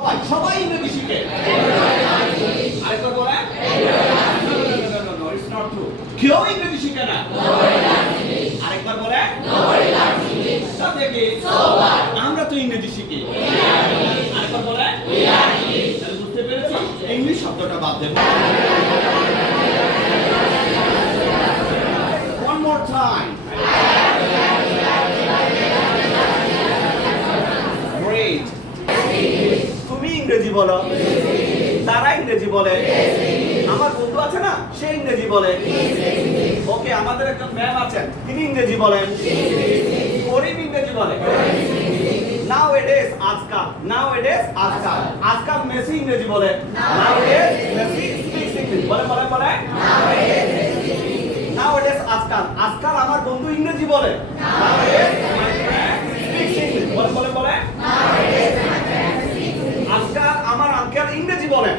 সবাই ইংরেজি শিখে। আরেকবার বলেন। No, it's not true. কেউ ইংরেজি শিখে না। আরেকবার বলেন। তা দেখি আমরা তো ইংরেজি শিখি। আরেকবার বলেন। তাহলে বুঝতে পেরেছি ইংলিশ শব্দটা বাদ দেব। One more time. Great. তুমি ইংরেজি বলো, তারা ইংরেজি বলে, আমার বন্ধু আছে না সে ইংরেজি বলে। ওকে, আমাদের একটা ম্যাম আছেন তিনি ইংরেজি বলেন, করিম ইংরেজি বলে। Nowadays আজকাল, nowadays আজকাল, আজকাল মেসি ইংরেজি বলে। Nowadays Messi speaks English. বলে বলে বলে। Nowadays আজকাল, আজকাল আমার বন্ধু ইংরেজি বলে। Nowadays my friend speaks English. বলে বলে বলে। আজকাল আমার আঙ্কেল ইংরেজি বলেন।